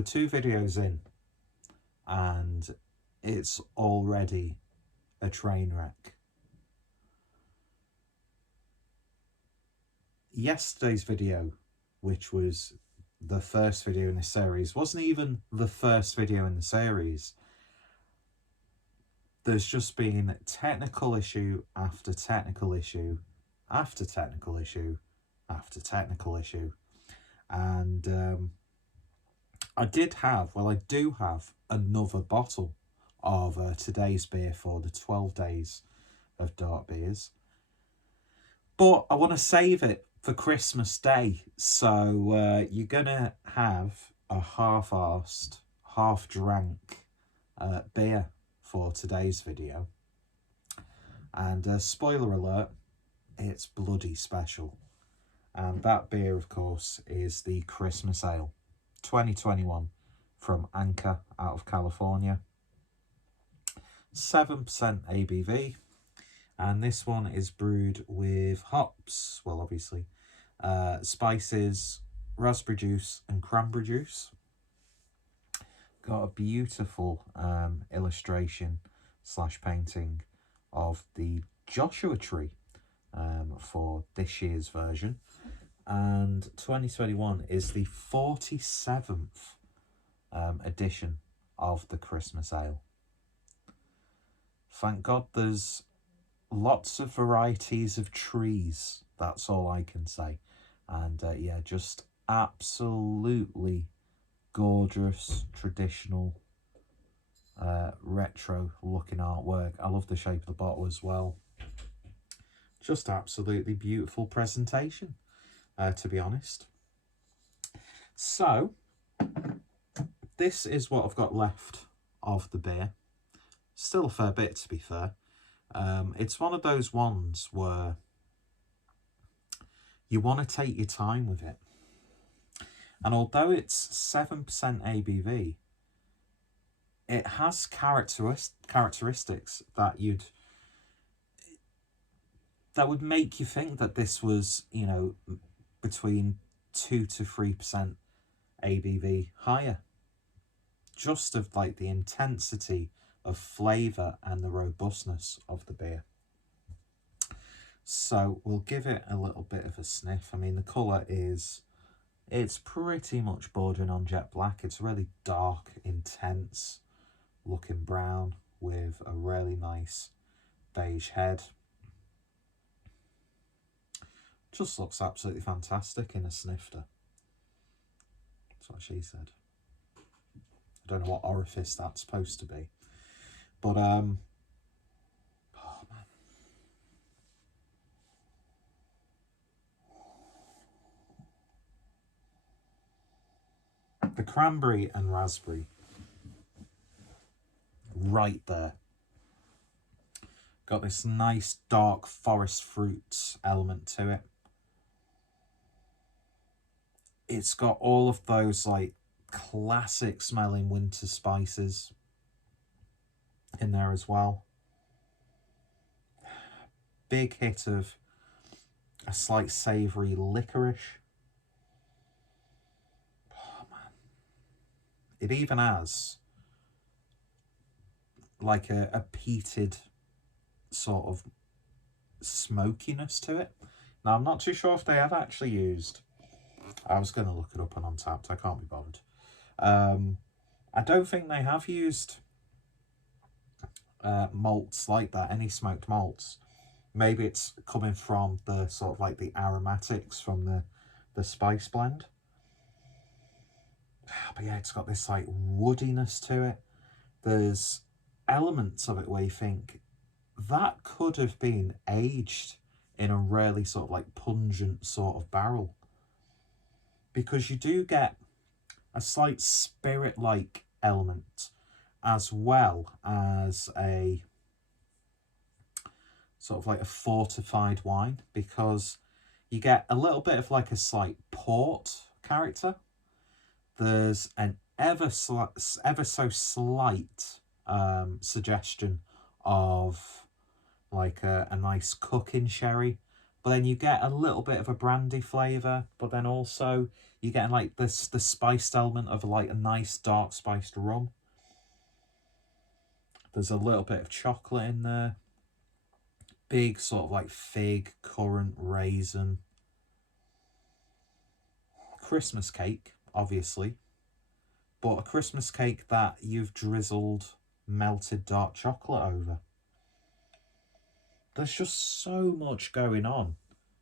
We're 2 videos in and it's already a train wreck. Yesterday's video, which was the first video in the series, wasn't even the first video in the series. There's just been technical issue after technical issue after technical issue after technical issue. And I do have another bottle of today's beer for the 12 days of dark beers. But I want to save it for Christmas Day. So you're going to have a half-arsed, half-drank beer for today's video. And spoiler alert, it's bloody special. And that beer, of course, is the Christmas Ale 2021 from Anchor out of California. 7% ABV. And this one is brewed with hops, well, obviously, spices, raspberry juice and cranberry juice. Got a beautiful illustration / painting of the Joshua tree for this year's version. And 2021 is the 47th edition of the Christmas Ale. Thank God there's lots of varieties of trees, that's all I can say. And yeah, just absolutely gorgeous, traditional, retro looking artwork. I love the shape of the bottle as well. Just absolutely beautiful presentation, to be honest. So this is what I've got left of the beer. Still a fair bit, to be fair. It's one of those ones where you want to take your time with it. And although it's 7% ABV, it has characteristics that would make you think that this was, you know, between 2 to 3% ABV higher. Just of like the intensity of flavour and the robustness of the beer. So we'll give it a little bit of a sniff. I mean, the colour is, it's pretty much bordering on jet black. It's really dark, intense looking brown with a really nice beige head. Just looks absolutely fantastic in a snifter. That's what she said. I don't know what orifice that's supposed to be. But, oh man. The cranberry and raspberry, right there. Got this nice dark forest fruits element to it. It's got all of those like classic smelling winter spices in there as well. Big hit of a slight savoury licorice. Oh man. It even has like a peated sort of smokiness to it. Now I'm not too sure if they have actually used, I was going to look it up on Untappd, I can't be bothered. I don't think they have used malts like that, any smoked malts. Maybe it's coming from the sort of like the aromatics from the spice blend. But yeah, it's got this like woodiness to it. There's elements of it where you think that could have been aged in a really sort of like pungent sort of barrel, because you do get a slight spirit-like element as well as a sort of like a fortified wine, because you get a little bit of like a slight port character. There's an ever so slight suggestion of like a nice cooking sherry but then you get a little bit of a brandy flavour, but then also you're getting like the spiced element of like a nice dark spiced rum. There's a little bit of chocolate in there. Big sort of like fig, currant, raisin. Christmas cake, obviously. But a Christmas cake that you've drizzled melted dark chocolate over. There's just so much going on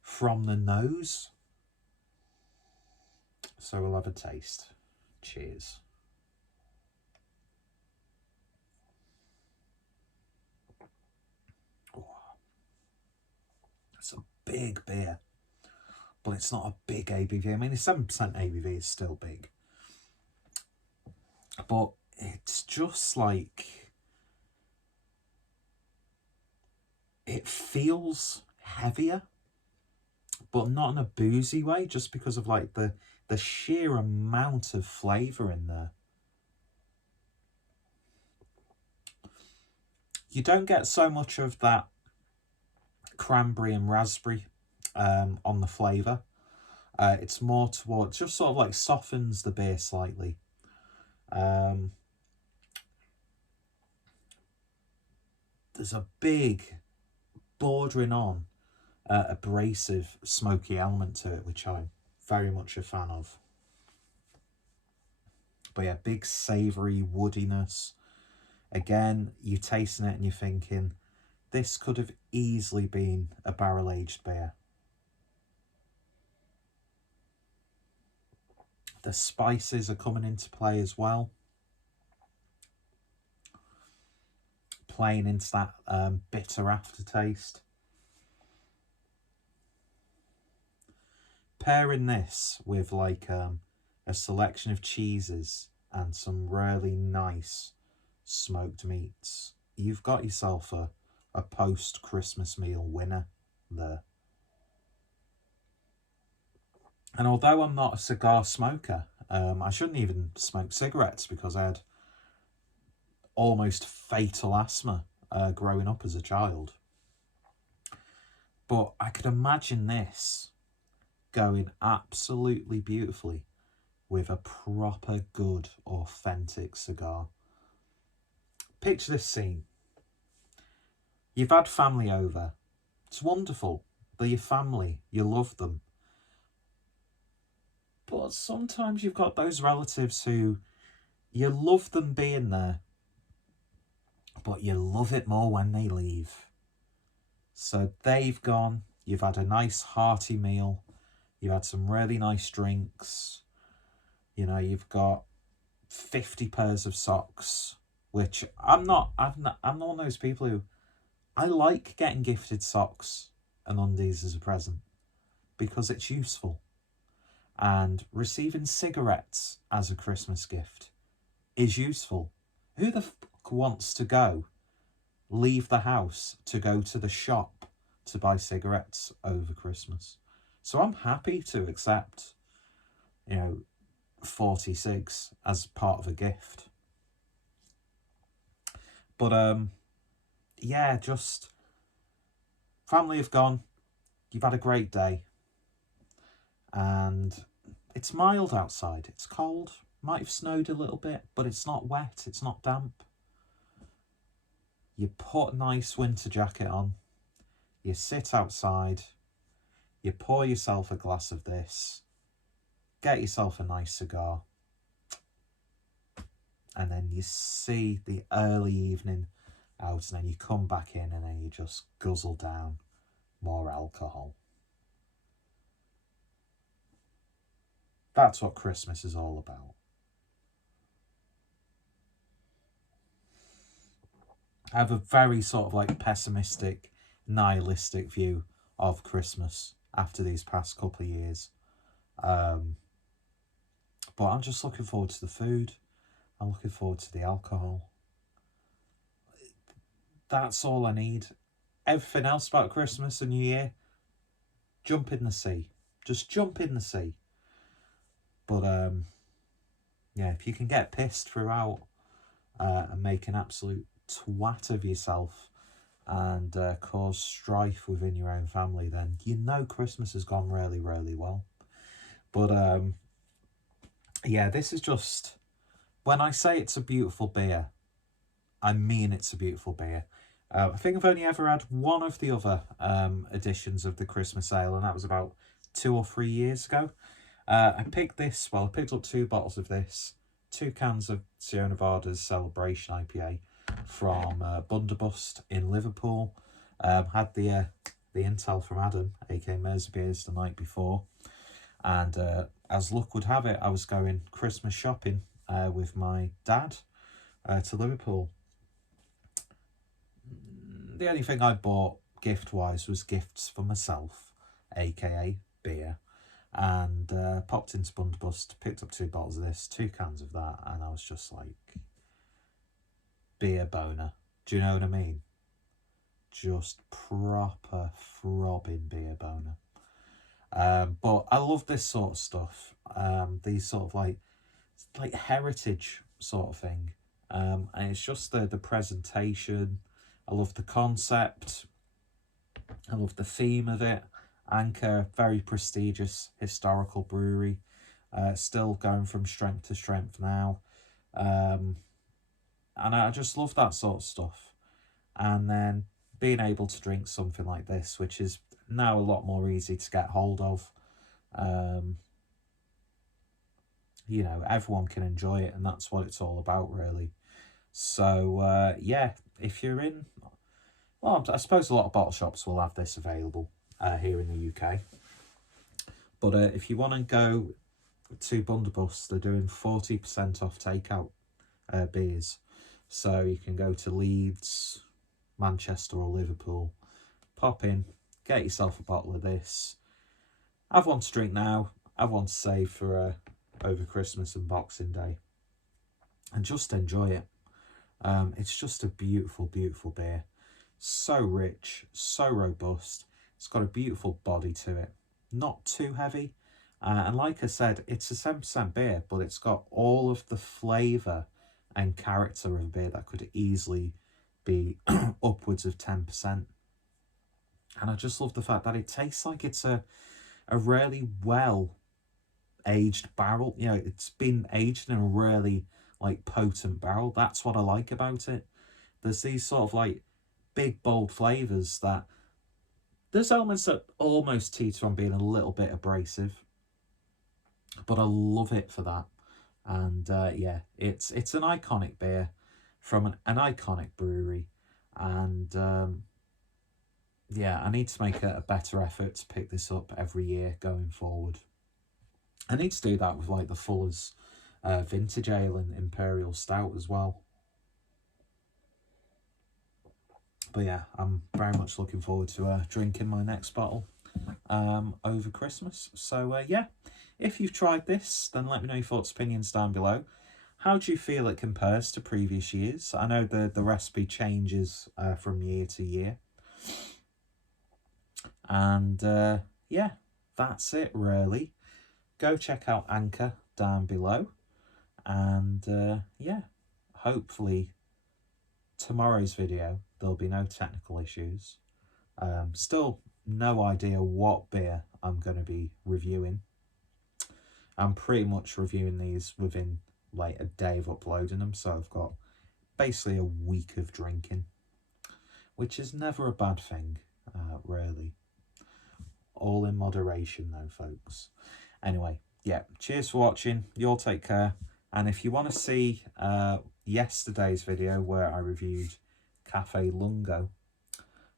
from the nose. So we'll have a taste. Cheers. Oh, it's a big beer, but it's not a big ABV. I mean, a 7% ABV is still big. But it's just like, it feels heavier, but not in a boozy way, just because of like the sheer amount of flavour in there. You don't get so much of that cranberry and raspberry on the flavour. It's more towards, just sort of like softens the beer slightly. There's a big, bordering on abrasive, smoky element to it, which I'm very much a fan of. But yeah, big savoury woodiness. Again, you're tasting it and you're thinking, this could have easily been a barrel-aged beer. The spices are coming into play as well. Playing into that bitter aftertaste. Pairing this with like a selection of cheeses and some really nice smoked meats, you've got yourself a post-Christmas meal winner there. And although I'm not a cigar smoker, I shouldn't even smoke cigarettes because I had almost fatal asthma growing up as a child. But I could imagine this going absolutely beautifully with a proper good authentic cigar. Picture this scene. You've had family over. It's wonderful. They're your family. You love them. But sometimes you've got those relatives who you love them being there, but you love it more when they leave. So they've gone. You've had a nice hearty meal. You've had some really nice drinks. You know, you've got 50 pairs of socks, which I'm not one of those people who, I like getting gifted socks and undies as a present because it's useful. And receiving cigarettes as a Christmas gift is useful. Who the fuck wants to leave the house to go to the shop to buy cigarettes over Christmas? So I'm happy to accept, 40 cigs as part of a gift. But yeah, just family have gone. You've had a great day. And it's mild outside. It's cold. Might have snowed a little bit, but it's not wet. It's not damp. You put a nice winter jacket on. You sit outside. You pour yourself a glass of this. Get yourself a nice cigar. And then you see the early evening out, and then you come back in, and then you just guzzle down more alcohol. That's what Christmas is all about. I have a very sort of like pessimistic, nihilistic view of Christmas after these past couple of years. But I'm just looking forward to the food. I'm looking forward to the alcohol. That's all I need. Everything else about Christmas and New Year, jump in the sea. Just jump in the sea. But yeah, if you can get pissed throughout and make an absolute twat of yourself and cause strife within your own family, then you know Christmas has gone really, really well. But yeah, this is just, when I say it's a beautiful beer, I mean it's a beautiful beer. I think I've only ever had one of the other editions of the Christmas ale, and that was about 2 or 3 years ago. I picked up 2 bottles of this, 2 cans of Sierra Nevada's Celebration IPA from Bunderbust in Liverpool. Had the intel from Adam, aka Mersey Beers, the night before. And as luck would have it, I was going Christmas shopping with my dad to Liverpool. The only thing I bought gift-wise was gifts for myself, aka beer. And popped into Bunderbust, picked up 2 bottles of this, 2 cans of that, and I was just like, beer boner. Do you know what I mean? Just proper throbbing beer boner. But I love this sort of stuff. These sort of like heritage sort of thing. And it's just the presentation. I love the concept. I love the theme of it. Anchor, very prestigious historical brewery. Still going from strength to strength now. And I just love that sort of stuff. And then being able to drink something like this, which is now a lot more easy to get hold of. You know, everyone can enjoy it, and that's what it's all about, really. So, yeah, if you're in... Well, I suppose a lot of bottle shops will have this available here in the UK. But if you want to go to Bunderbust, they're doing 40% off takeout beers. So you can go to Leeds, Manchester or Liverpool, pop in, get yourself a bottle of this. Have one to drink now, have one to save for over Christmas and Boxing Day. And just enjoy it. It's just a beautiful, beautiful beer. So rich, so robust. It's got a beautiful body to it. Not too heavy. And like I said, it's a 7% beer, but it's got all of the flavour and character of a beer that could easily be upwards of 10%. And I just love the fact that it tastes like it's a really well aged barrel. You know, it's been aged in a really like potent barrel. That's what I like about it. There's these sort of like big bold flavours that there's elements that almost teeter on being a little bit abrasive, but I love it for that. And yeah, it's an iconic beer from an iconic brewery. And yeah, I need to make a better effort to pick this up every year going forward. I need to do that with like the Fuller's Vintage Ale and Imperial Stout as well. But yeah, I'm very much looking forward to drinking my next bottle over Christmas. So yeah, if you've tried this, then let me know your thoughts, opinions down below. How do you feel it compares to previous years? I know the recipe changes from year to year. And yeah, that's it really. Go check out Anchor down below. And yeah, hopefully tomorrow's video there'll be no technical issues. Still no idea what beer I'm going to be reviewing. I'm pretty much reviewing these within like a day of uploading them, so I've got basically a week of drinking, which is never a bad thing, really. All in moderation though, folks. Anyway, yeah, cheers for watching. You all take care. And if you want to see yesterday's video where I reviewed Cafe Lungo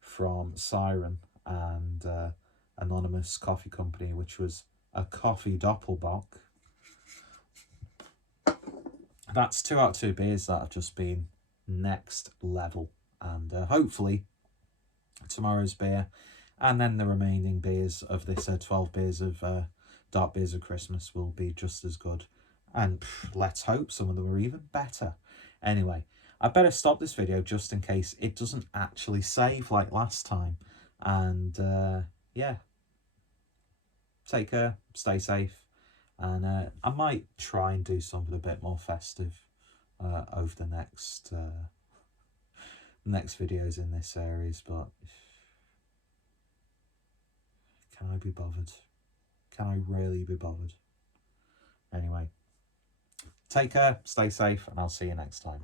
from Siren and Anonymous Coffee Company, which was a coffee doppelbock, that's 2 out of 2 beers that have just been next level. And hopefully tomorrow's beer and then the remaining beers of this 12 beers of Dark Beers of Christmas will be just as good. And let's hope some of them are even better. Anyway, I better stop this video just in case it doesn't actually save like last time. And yeah, take care, stay safe. And I might try and do something a bit more festive over the next next videos in this series, but can I be bothered? Can I really be bothered? Anyway, take care, stay safe, and I'll see you next time.